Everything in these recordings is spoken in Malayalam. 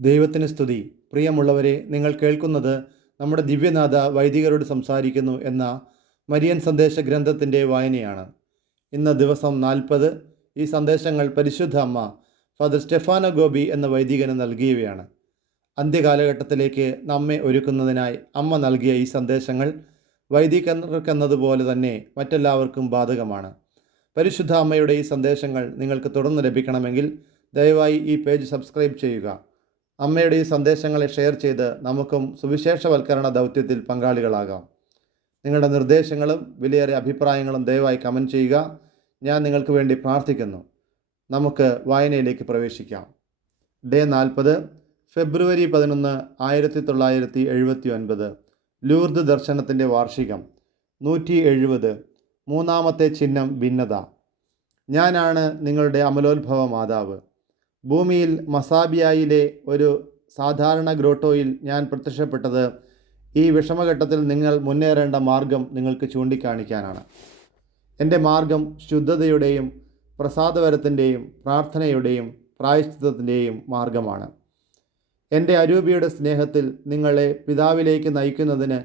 ദൈവത്തിന് സ്തുതി. പ്രിയമുള്ളവരെ, നിങ്ങൾ കേൾക്കുന്നത് നമ്മുടെ ദിവ്യനാഥ വൈദികരോട് സംസാരിക്കുന്നു എന്ന മരിയൻ സന്ദേശ ഗ്രന്ഥത്തിൻ്റെ വായനയാണ്. ഇന്ന് ദിവസം 40. ഈ സന്ദേശങ്ങൾ പരിശുദ്ധ അമ്മ ഫാദർ സ്റ്റെഫാനോ ഗോബി എന്ന വൈദികന് നൽകിയവയാണ്. അന്ത്യകാലഘട്ടത്തിലേക്ക് നമ്മെ ഒരുക്കുന്നതിനായി അമ്മ നൽകിയ ഈ സന്ദേശങ്ങൾ വൈദികർക്കെന്നതുപോലെ തന്നെ മറ്റെല്ലാവർക്കും ബാധകമാണ്. പരിശുദ്ധ അമ്മയുടെ ഈ സന്ദേശങ്ങൾ നിങ്ങൾക്ക് തുടർന്ന് ലഭിക്കണമെങ്കിൽ ദയവായി ഈ പേജ് സബ്സ്ക്രൈബ് ചെയ്യുക. അമ്മയുടെ ഈ സന്ദേശങ്ങളെ ഷെയർ ചെയ്ത് നമുക്കും സുവിശേഷവൽക്കരണ ദൗത്യത്തിൽ പങ്കാളികളാകാം. നിങ്ങളുടെ നിർദ്ദേശങ്ങളും വിലയേറിയ അഭിപ്രായങ്ങളും ദയവായി കമൻറ്റ് ചെയ്യുക. ഞാൻ നിങ്ങൾക്ക് വേണ്ടി പ്രാർത്ഥിക്കുന്നു. നമുക്ക് വായനയിലേക്ക് പ്രവേശിക്കാം. ഡേ 40, ഫെബ്രുവരി 11, 1979. ലൂർദ് ദർശനത്തിൻ്റെ വാർഷികം. 170. മൂന്നാമത്തെ ചിഹ്നം ഭിന്നത. ഞാനാണ് നിങ്ങളുടെ അമലോത്ഭവ മാതാവ്. ഭൂമിയിൽ മസാബിയായിലെ ഒരു സാധാരണ ഗ്രോട്ടോയിൽ ഞാൻ പ്രത്യക്ഷപ്പെട്ടത് ഈ വിഷമഘട്ടത്തിൽ നിങ്ങൾ മുന്നേറേണ്ട മാർഗം നിങ്ങൾക്ക് ചൂണ്ടിക്കാണിക്കാനാണ്. എൻ്റെ മാർഗം ശുദ്ധതയുടെയും പ്രസാദവരത്തിൻ്റെയും പ്രാർത്ഥനയുടെയും പ്രായശ്ചിത്തത്തിൻ്റെയും മാർഗമാണ്. എൻ്റെ അരൂപിയുടെ സ്നേഹത്തിൽ നിങ്ങളെ പിതാവിലേക്ക് നയിക്കുന്നതിന്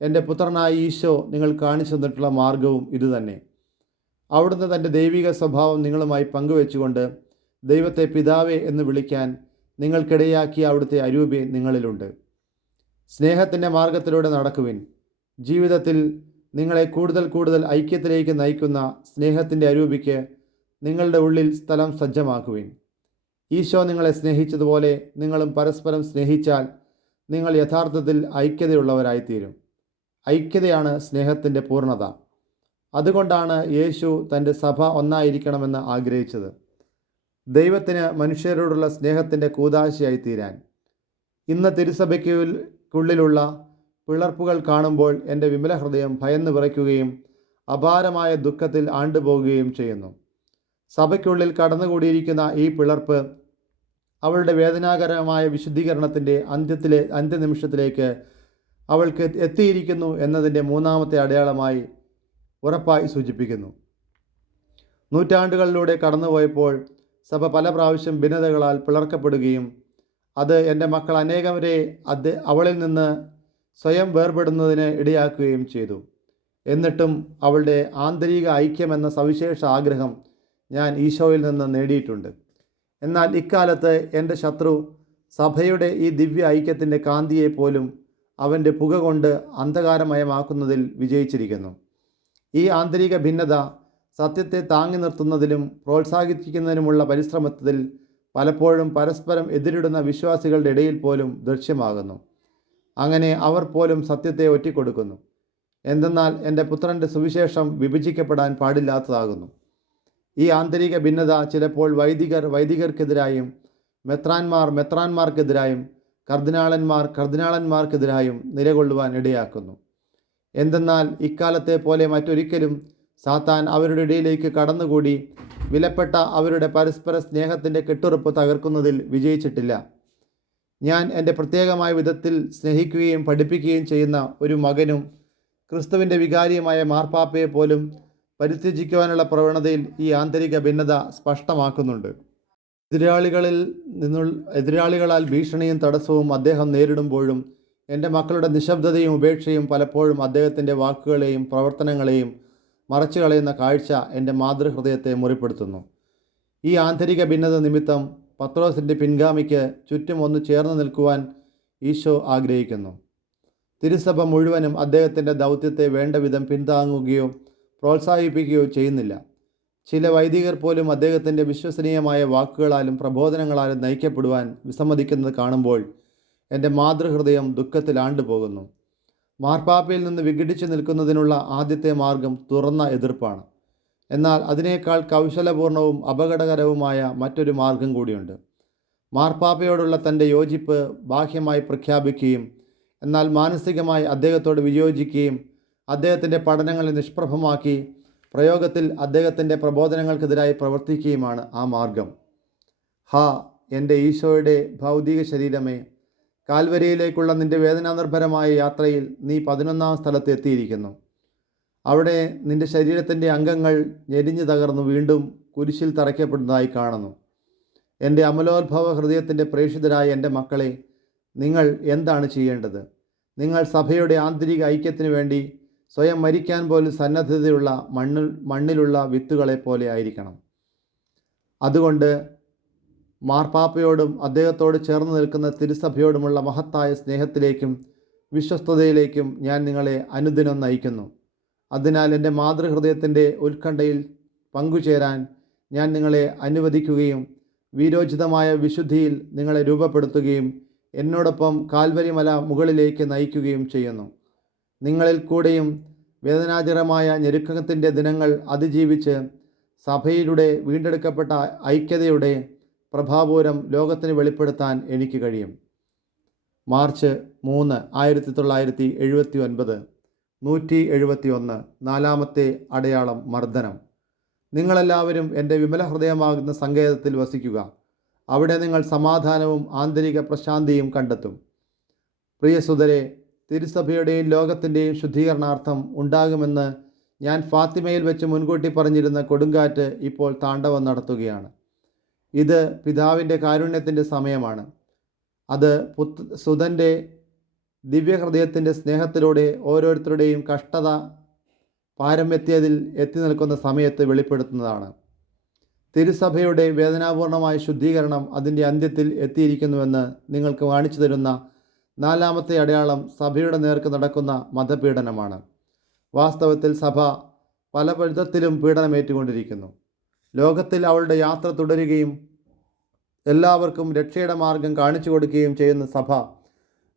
എൻ്റെ പുത്രനായ ഈശോ നിങ്ങൾ കാണിച്ചു തന്നിട്ടുള്ള മാർഗവും ഇതുതന്നെ. അവിടുന്ന് തൻ്റെ ദൈവിക സ്വഭാവം നിങ്ങളുമായി പങ്കുവെച്ചുകൊണ്ട് ദൈവത്തെ പിതാവേ എന്ന് വിളിക്കാൻ നിങ്ങൾക്കിടയാക്കിയ അവിടുത്തെ അരൂപി നിങ്ങളിലുണ്ട്. സ്നേഹത്തിൻ്റെ മാർഗത്തിലൂടെ നടക്കുവിൻ. ജീവിതത്തിൽ നിങ്ങളെ കൂടുതൽ ഐക്യത്തിലേക്ക് നയിക്കുന്ന സ്നേഹത്തിൻ്റെ അരൂപിക്ക് നിങ്ങളുടെ ഉള്ളിൽ സ്ഥലം സജ്ജമാക്കുവിൻ. ഈശോ നിങ്ങളെ സ്നേഹിച്ചതുപോലെ നിങ്ങളും പരസ്പരം സ്നേഹിച്ചാൽ നിങ്ങൾ യഥാർത്ഥത്തിൽ ഐക്യതയുള്ളവരായിത്തീരും. ഐക്യതയാണ് സ്നേഹത്തിൻ്റെ പൂർണ്ണത. അതുകൊണ്ടാണ് യേശു തൻ്റെ സഭ ഒന്നായിരിക്കണമെന്ന് ആഗ്രഹിച്ചത്. ദൈവത്തിന് മനുഷ്യരോടുള്ള സ്നേഹത്തിൻ്റെ കൂദാശയായി തീരാൻ. ഇന്ന് തിരുസഭയ്ക്കുള്ളിലുള്ള പിളർപ്പുകൾ കാണുമ്പോൾ എൻ്റെ വിമല ഹൃദയം ഭയന്ന് വിറയ്ക്കുകയും അപാരമായ ദുഃഖത്തിൽ ആണ്ടുപോകുകയും ചെയ്യുന്നു. സഭയ്ക്കുള്ളിൽ കടന്നുകൂടിയിരിക്കുന്ന ഈ പിളർപ്പ് അവളുടെ വേദനാകരമായ വിശുദ്ധീകരണത്തിൻ്റെ അന്ത്യനിമിഷത്തിലേക്ക് അവൾക്ക് എത്തിയിരിക്കുന്നു എന്നതിൻ്റെ മൂന്നാമത്തെ അടയാളമായി ഉറപ്പായി സൂചിപ്പിക്കുന്നു. നൂറ്റാണ്ടുകളിലൂടെ കടന്നുപോയപ്പോൾ സഭ പല പ്രാവശ്യം ഭിന്നതകളാൽ പിളർക്കപ്പെടുകയും അത് എൻ്റെ മക്കൾ അനേകവരെ അവളിൽ നിന്ന് സ്വയം വേർപെടുന്നതിന് ഇടയാക്കുകയും ചെയ്തു. എന്നിട്ടും അവളുടെ ആന്തരിക ഐക്യമെന്ന സവിശേഷ ആഗ്രഹം ഞാൻ ഈശോയിൽ നിന്ന് നേടിയിട്ടുണ്ട്. എന്നാൽ ഇക്കാലത്ത് എൻ്റെ ശത്രു സഭയുടെ ഈ ദിവ്യ ഐക്യത്തിൻ്റെ കാന്തിയെ പോലും അവൻ്റെ പുക കൊണ്ട് അന്ധകാരമയമാക്കുന്നതിൽ വിജയിച്ചിരിക്കുന്നു. ഈ ആന്തരിക ഭിന്നത സത്യത്തെ താങ്ങി നിർത്തുന്നതിലും പ്രോത്സാഹിപ്പിക്കുന്നതിനുമുള്ള പരിശ്രമത്തിൽ പലപ്പോഴും പരസ്പരം എതിരിടുന്ന വിശ്വാസികളുടെ ഇടയിൽ പോലും ദൃശ്യമാകുന്നു. അങ്ങനെ അവർ പോലും സത്യത്തെ ഒറ്റിക്കൊടുക്കുന്നു. എന്തെന്നാൽ എൻ്റെ പുത്രൻ്റെ സുവിശേഷം വിഭജിക്കപ്പെടാൻ പാടില്ലാത്തതാകുന്നു. ഈ ആന്തരിക ഭിന്നത ചിലപ്പോൾ വൈദികർക്കെതിരായും മെത്രാന്മാർക്കെതിരായും കർദിനാളന്മാർക്കെതിരായും നിലകൊള്ളുവാൻ ഇടയാക്കുന്നു. എന്തെന്നാൽ ഇക്കാലത്തെ പോലെ മറ്റൊരിക്കലും സാത്താൻ അവരുടെ ഇടയിലേക്ക് കടന്നുകൂടി വിലപ്പെട്ട അവരുടെ പരസ്പര സ്നേഹത്തിൻ്റെ കെട്ടുറപ്പ് തകർക്കുന്നതിൽ വിജയിച്ചിട്ടില്ല. ഞാൻ എൻ്റെ പ്രത്യേകമായ വിധത്തിൽ സ്നേഹിക്കുകയും പഠിപ്പിക്കുകയും ചെയ്യുന്ന ഒരു മകനും ക്രിസ്തുവിൻ്റെ വികാരിയുമായ മാർപ്പാപ്പയെ പോലും പരിത്യജിക്കുവാനുള്ള പ്രവണതയിൽ ഈ ആന്തരിക ഭിന്നത സ്പഷ്ടമാക്കുന്നുണ്ട്. എതിരാളികളാൽ ഭീഷണിയും തടസ്സവും അദ്ദേഹം നേരിടുമ്പോഴും എൻ്റെ മക്കളുടെ നിശബ്ദതയും ഉപേക്ഷയും പലപ്പോഴും അദ്ദേഹത്തിൻ്റെ വാക്കുകളെയും പ്രവർത്തനങ്ങളെയും മറച്ചു കളയുന്ന കാഴ്ച എൻ്റെ മാതൃഹൃദയത്തെ മുറിപ്പെടുത്തുന്നു. ഈ ആന്തരിക ഭിന്നത നിമിത്തം പത്രോസിൻ്റെ പിൻഗാമിക്ക് ചുറ്റും ഒന്ന് ചേർന്ന് നിൽക്കുവാൻ ഈശോ ആഗ്രഹിക്കുന്നു. തിരുസഭ മുഴുവനും അദ്ദേഹത്തിൻ്റെ ദൗത്യത്തെ വേണ്ട വിധം പിന്താങ്ങുകയോ പ്രോത്സാഹിപ്പിക്കുകയോ ചെയ്യുന്നില്ല. ചില വൈദികർ പോലും അദ്ദേഹത്തിൻ്റെ വിശ്വസനീയമായ വാക്കുകളാലും പ്രബോധനങ്ങളാലും നയിക്കപ്പെടുവാൻ വിസമ്മതിക്കുന്നത് കാണുമ്പോൾ എൻ്റെ മാതൃഹൃദയം ദുഃഖത്തിൽ ആണ്ടുപോകുന്നു. മാർപ്പാപ്പയിൽ നിന്ന് വിഘടിച്ചു നിൽക്കുന്നതിനുള്ള ആദ്യത്തെ മാർഗം തുറന്ന എതിർപ്പാണ്. എന്നാൽ അതിനേക്കാൾ കൗശലപൂർണവും അപകടകരവുമായ മറ്റൊരു മാർഗം കൂടിയുണ്ട്. മാർപ്പാപ്പയോടുള്ള തൻ്റെ യോജിപ്പ് ബാഹ്യമായി പ്രഖ്യാപിക്കുകയും എന്നാൽ മാനസികമായി അദ്ദേഹത്തോട് വിയോജിക്കുകയും അദ്ദേഹത്തിൻ്റെ പഠനങ്ങളെ നിഷ്പ്രഭമാക്കി പ്രയോഗത്തിൽ അദ്ദേഹത്തിൻ്റെ പ്രബോധനങ്ങൾക്കെതിരായി പ്രവർത്തിക്കുകയുമാണ് ആ മാർഗം. എൻ്റെ ഈശോയുടെ ഭൗതിക ശരീരമേ, കാൽവരിയിലേക്കുള്ള നിൻ്റെ വേദനാനിർഭരമായ യാത്രയിൽ നീ 11ാം സ്ഥലത്ത് എത്തിയിരിക്കുന്നു. അവിടെ നിൻ്റെ ശരീരത്തിൻ്റെ അംഗങ്ങൾ ഞെരിഞ്ഞു തകർന്നു വീണ്ടും കുരിശിൽ തറയ്ക്കപ്പെടുന്നതായി കാണുന്നു. എൻ്റെ അമലോത്ഭവ ഹൃദയത്തിൻ്റെ പ്രേക്ഷിതരായ എൻ്റെ മക്കളെ, നിങ്ങൾ എന്താണ് ചെയ്യേണ്ടത്? നിങ്ങൾ സഭയുടെ ആന്തരിക ഐക്യത്തിനു വേണ്ടി സ്വയം മരിക്കാൻ പോലും സന്നദ്ധതയുള്ള മണ്ണിലുള്ള വിത്തുകളെ പോലെ ആയിരിക്കണം. അതുകൊണ്ട് മാർപ്പാപ്പയോടും അദ്ദേഹത്തോട് ചേർന്ന് നിൽക്കുന്ന തിരുസഭയോടുമുള്ള മഹത്തായ സ്നേഹത്തിലേക്കും വിശ്വസ്തതയിലേക്കും ഞാൻ നിങ്ങളെ അനുദിനം നയിക്കുന്നു. അതിനാൽ എൻ്റെ മാതൃഹൃദയത്തിൻ്റെ ഉത്കണ്ഠയിൽ പങ്കുചേരാൻ ഞാൻ നിങ്ങളെ അനുവദിക്കുകയും വീരോചിതമായ വിശുദ്ധിയിൽ നിങ്ങളെ രൂപപ്പെടുത്തുകയും എന്നോടൊപ്പം കാൽവരി മല മുകളിലേക്ക് നയിക്കുകയും ചെയ്യുന്നു. നിങ്ങളിൽ കൂടെയും വേദനാജനകമായ ഞെരുക്കത്തിൻ്റെ ദിനങ്ങൾ അതിജീവിച്ച് സഭയിലൂടെ വീണ്ടെടുക്കപ്പെട്ട ഐക്യതയുടെ പ്രഭാപൂരം ലോകത്തിന് വെളിപ്പെടുത്താൻ എനിക്ക് കഴിയും. മാർച്ച് 3, 1979. 171. 4-ാമത്തെ അടയാളം മർദ്ദനം. നിങ്ങളെല്ലാവരും എൻ്റെ വിമല ഹൃദയമാകുന്ന സങ്കേതത്തിൽ വസിക്കുക. അവിടെ നിങ്ങൾ സമാധാനവും ആന്തരിക പ്രശാന്തിയും കണ്ടെത്തും. പ്രിയസുതരെ, തിരുസഭയുടെയും ലോകത്തിൻ്റെയും ശുദ്ധീകരണാർത്ഥം ഉണ്ടാകുമെന്ന് ഞാൻ ഫാത്തിമയിൽ വെച്ച് മുൻകൂട്ടി പറഞ്ഞിരുന്ന കൊടുങ്കാറ്റ് ഇപ്പോൾ താണ്ഡവം നടത്തുകയാണ്. ഇത് പിതാവിൻ്റെ കാരുണ്യത്തിൻ്റെ സമയമാണ്. അത് സുതൻ്റെ ദിവ്യഹൃദയത്തിൻ്റെ സ്നേഹത്തിലൂടെ ഓരോരുത്തരുടെയും കഷ്ടത പാരമ്യത്യതിൽ എത്തി നിൽക്കുന്ന സമയത്ത് വെളിപ്പെടുത്തുന്നതാണ്. തിരുസഭയുടെ വേദനാപൂർണമായ ശുദ്ധീകരണം അതിൻ്റെ അന്ത്യത്തിൽ എത്തിയിരിക്കുന്നുവെന്ന് നിങ്ങൾക്ക് കാണിച്ചു തരുന്ന 4-ാമത്തെ അടയാളം സഭയുടെ നേർക്ക് നടക്കുന്ന മതപീഡനമാണ്. വാസ്തവത്തിൽ സഭ പല വിധത്തിലും പീഡനമേറ്റുകൊണ്ടിരിക്കുന്നു. ലോകത്തിൽ അവളുടെ യാത്ര തുടരുകയും എല്ലാവർക്കും രക്ഷയുടെ മാർഗം കാണിച്ചു കൊടുക്കുകയും ചെയ്യുന്ന സഭ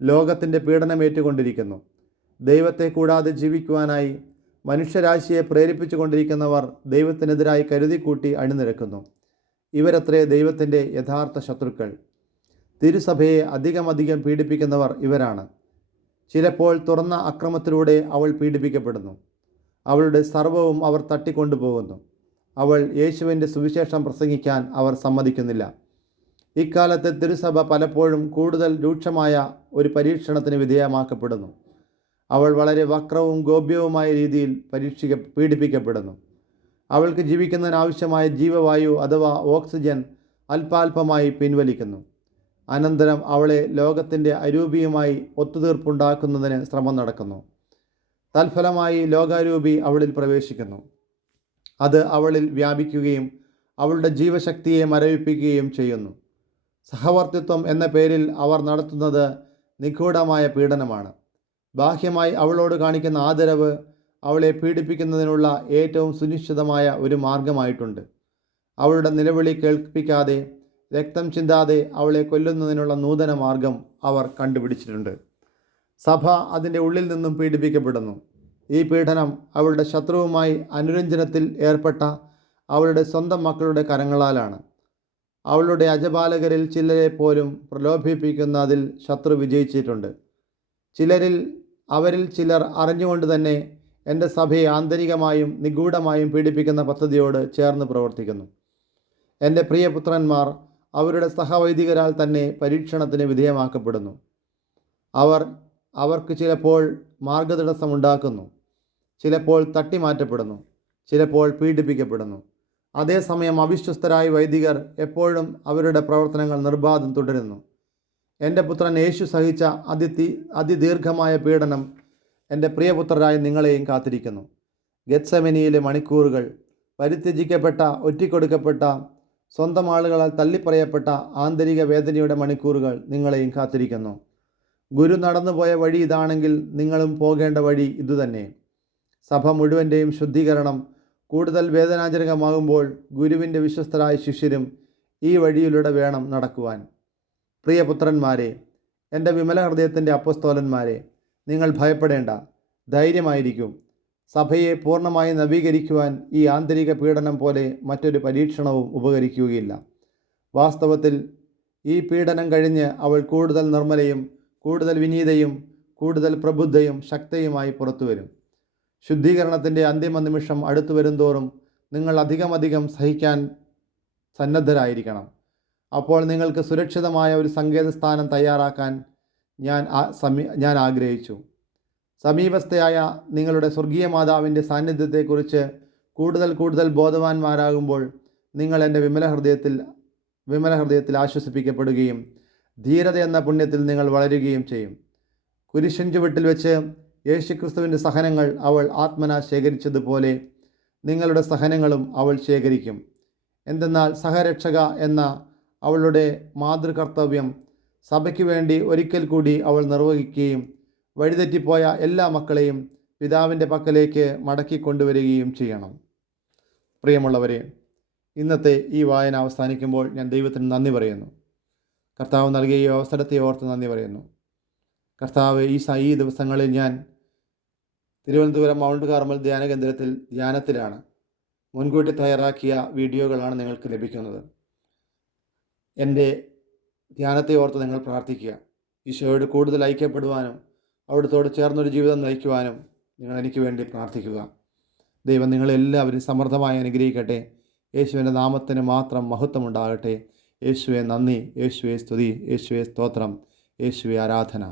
ലോകത്തിൻ്റെ പീഡനമേറ്റുകൊണ്ടിരിക്കുന്നു. ദൈവത്തെ കൂടാതെ ജീവിക്കുവാനായി മനുഷ്യരാശിയെ പ്രേരിപ്പിച്ചു കൊണ്ടിരിക്കുന്നവർ ദൈവത്തിനെതിരായി കരുതിക്കൂട്ടി അണിനിരക്കുന്നു. ഇവരത്രേ ദൈവത്തിൻ്റെ യഥാർത്ഥ ശത്രുക്കൾ. തിരുസഭയെ അധികം പീഡിപ്പിക്കുന്നവർ ഇവരാണ്. ചിലപ്പോൾ തുറന്ന അക്രമത്തിലൂടെ അവൾ പീഡിപ്പിക്കപ്പെടുന്നു. അവളുടെ സർവ്വവും അവർ തട്ടിക്കൊണ്ടുപോകുന്നു. അവൾ യേശുവിൻ്റെ സുവിശേഷം പ്രസംഗിക്കാൻ അവർ സമ്മതിക്കുന്നില്ല. ഇക്കാലത്ത് തിരുസഭ പലപ്പോഴും കൂടുതൽ രൂക്ഷമായ ഒരു പരീക്ഷണത്തിന് വിധേയമാക്കപ്പെടുന്നു. അവൾ വളരെ വക്രവും ഗോപ്യവുമായ രീതിയിൽ പീഡിപ്പിക്കപ്പെടുന്നു. അവൾക്ക് ജീവിക്കുന്നതിനാവശ്യമായ ജീവവായു അഥവാ ഓക്സിജൻ അല്പാൽപമായി പിൻവലിക്കുന്നു. അനന്തരം അവളെ ലോകത്തിൻ്റെ അരൂപിയുമായി ഒത്തുതീർപ്പുണ്ടാക്കുന്നതിന് ശ്രമം നടക്കുന്നു. തൽഫലമായി ലോകാരൂപി അവളിൽ പ്രവേശിക്കുന്നു. അത് അവളിൽ വ്യാപിക്കുകയും അവളുടെ ജീവശക്തിയെ മരവിപ്പിക്കുകയും ചെയ്യുന്നു. സഹവർത്തിത്വം എന്ന പേരിൽ അവർ നടത്തുന്നത് നിഗൂഢമായ പീഡനമാണ്. ബാഹ്യമായി അവളോട് കാണിക്കുന്ന ആദരവ് അവളെ പീഡിപ്പിക്കുന്നതിനുള്ള ഏറ്റവും സുനിശ്ചിതമായ ഒരു മാർഗമായിട്ടുണ്ട്. അവളുടെ നിലവിളി കേൾപ്പിക്കാതെ രക്തം ചിന്താതെ അവളെ കൊല്ലുന്നതിനുള്ള നൂതന മാർഗം അവർ കണ്ടുപിടിച്ചിട്ടുണ്ട്. സഭ അതിൻ്റെ ഉള്ളിൽ നിന്നും പീഡിപ്പിക്കപ്പെടുന്നു. ഈ പീഡനം അവളുടെ ശത്രുവുമായി അനുരഞ്ജനത്തിൽ ഏർപ്പെട്ട അവളുടെ സ്വന്തം മക്കളുടെ കരങ്ങളാലാണ്. അവളുടെ അജപാലകരിൽ ചിലരെ പോലും പ്രലോഭിപ്പിക്കുന്നതിൽ ശത്രു വിജയിച്ചിട്ടുണ്ട്. അവരിൽ ചിലർ അറിഞ്ഞുകൊണ്ട് തന്നെ എൻ്റെ സഭയെ ആന്തരികമായും നിഗൂഢമായും പീഡിപ്പിക്കുന്ന പദ്ധതിയോട് ചേർന്ന് പ്രവർത്തിക്കുന്നു. എൻ്റെ പ്രിയപുത്രന്മാർ അവരുടെ സഹവൈദികരാൽ തന്നെ പരീക്ഷണത്തിന് വിധേയമാക്കപ്പെടുന്നു. അവർക്ക് ചിലപ്പോൾ മാർഗതടസ്സമുണ്ടാക്കുന്നു, ചിലപ്പോൾ തട്ടിമാറ്റപ്പെടുന്നു, ചിലപ്പോൾ പീഡിപ്പിക്കപ്പെടുന്നു. അതേസമയം അവിശ്വസ്തരായ വൈദികർ എപ്പോഴും അവരുടെ പ്രവർത്തനങ്ങൾ നിർബാധം തുടരുന്നു. എൻ്റെ പുത്രൻ യേശു സഹിച്ച അതിദീർഘമായ പീഡനം എൻ്റെ പ്രിയപുത്രരായ നിങ്ങളെയും കാത്തിരിക്കുന്നു. ഗെത്സമനിയിലെ മണിക്കൂറുകൾ, പരിത്യജിക്കപ്പെട്ട, ഒറ്റിക്കൊടുക്കപ്പെട്ട, സ്വന്തം ആളുകളാൽ തള്ളിപ്പറയപ്പെട്ട ആന്തരിക വേദനയുടെ മണിക്കൂറുകൾ നിങ്ങളെയും കാത്തിരിക്കുന്നു. ഗുരു നടന്നുപോയ വഴി ഇതാണെങ്കിൽ നിങ്ങളും പോകേണ്ട വഴി ഇതുതന്നെ. സഭ മുഴുവൻ്റെയും ശുദ്ധീകരണം കൂടുതൽ വേദനാജനകമാകുമ്പോൾ ഗുരുവിൻ്റെ വിശ്വസ്തരായ ശിഷ്യരും ഈ വഴിയിലൂടെ വേണം നടക്കുവാൻ. പ്രിയപുത്രന്മാരെ, എൻ്റെ വിമല ഹൃദയത്തിൻ്റെ അപ്പസ്തോലന്മാരെ, നിങ്ങൾ ഭയപ്പെടേണ്ട, ധൈര്യമായിരിക്കും. സഭയെ പൂർണ്ണമായി നവീകരിക്കുവാൻ ഈ ആന്തരിക പീഡനം പോലെ മറ്റൊരു പരീക്ഷണവും ഉപകരിക്കുകയില്ല. വാസ്തവത്തിൽ ഈ പീഡനം കഴിഞ്ഞ് അവൾ കൂടുതൽ നിർമ്മലയും കൂടുതൽ വിനീതയും കൂടുതൽ പ്രബുദ്ധയും ശക്തയുമായി പുറത്തുവരും. ശുദ്ധീകരണത്തിൻ്റെ അന്തിമ നിമിഷം അടുത്തു വരുംതോറും നിങ്ങൾ അധികം സഹിക്കാൻ സന്നദ്ധരായിരിക്കണം. അപ്പോൾ നിങ്ങൾക്ക് സുരക്ഷിതമായ ഒരു സങ്കേതസ്ഥാനം തയ്യാറാക്കാൻ ഞാൻ ആഗ്രഹിച്ചു. സമീപസ്ഥയായ നിങ്ങളുടെ സ്വർഗീയ മാതാവിൻ്റെ സാന്നിധ്യത്തെക്കുറിച്ച് കൂടുതൽ ബോധവാന്മാരാകുമ്പോൾ നിങ്ങൾ എൻ്റെ വിമല ഹൃദയത്തിൽ വിമല ഹൃദയത്തിൽ ആശ്വസിപ്പിക്കപ്പെടുകയും ധീരത എന്ന പുണ്യത്തിൽ നിങ്ങൾ വളരുകയും ചെയ്യും. കുരിശിൻ ചുവട്ടിൽ വെച്ച് യേശുക്രിസ്തുവിൻ്റെ സഹനങ്ങൾ അവൾ ആത്മന ശേഖരിച്ചതുപോലെ നിങ്ങളുടെ സഹനങ്ങളും അവൾ ശേഖരിക്കും. എന്തെന്നാൽ സഹരക്ഷക എന്ന അവളുടെ മാതൃകർത്തവ്യം സഭയ്ക്ക് വേണ്ടി ഒരിക്കൽ കൂടി അവൾ നിർവഹിക്കുകയും വഴിതെറ്റിപ്പോയ എല്ലാ മക്കളെയും പിതാവിൻ്റെ പക്കലേക്ക് മടക്കി കൊണ്ടുവരികയും ചെയ്യണം. പ്രിയമുള്ളവരെ, ഇന്നത്തെ ഈ വായന അവസാനിക്കുമ്പോൾ ഞാൻ ദൈവത്തിന് നന്ദി പറയുന്നു. കർത്താവ് നൽകിയ ഈ അവസരത്തെ ഓർത്ത് നന്ദി പറയുന്നു. കർത്താവ്, ഈ ദിവസങ്ങളിൽ ഞാൻ തിരുവനന്തപുരം മൗണ്ട് കാർമൽ ധ്യാന കേന്ദ്രത്തിൽ ധ്യാനത്തിലാണ്. മുൻകൂട്ടി തയ്യാറാക്കിയ വീഡിയോകളാണ് നിങ്ങൾക്ക് ലഭിക്കുന്നത്. എൻ്റെ ധ്യാനത്തെ ഓർത്ത് നിങ്ങൾ പ്രാർത്ഥിക്കുക. ഈശോയോട് കൂടുതൽ ഐക്യപ്പെടുവാനും അവിടുത്തോട് ചേർന്നൊരു ജീവിതം നയിക്കുവാനും നിങ്ങൾ എനിക്ക് വേണ്ടി പ്രാർത്ഥിക്കുക. ദൈവം നിങ്ങളെല്ലാവരും സമൃദ്ധമായി അനുഗ്രഹിക്കട്ടെ. യേശുവിൻ്റെ നാമത്തിന് മാത്രം മഹത്വമുണ്ടാകട്ടെ. യേശുവെ നന്ദി, യേശുവെ സ്തുതി, യേശുവെ സ്തോത്രം, യേശുവെ ആരാധന.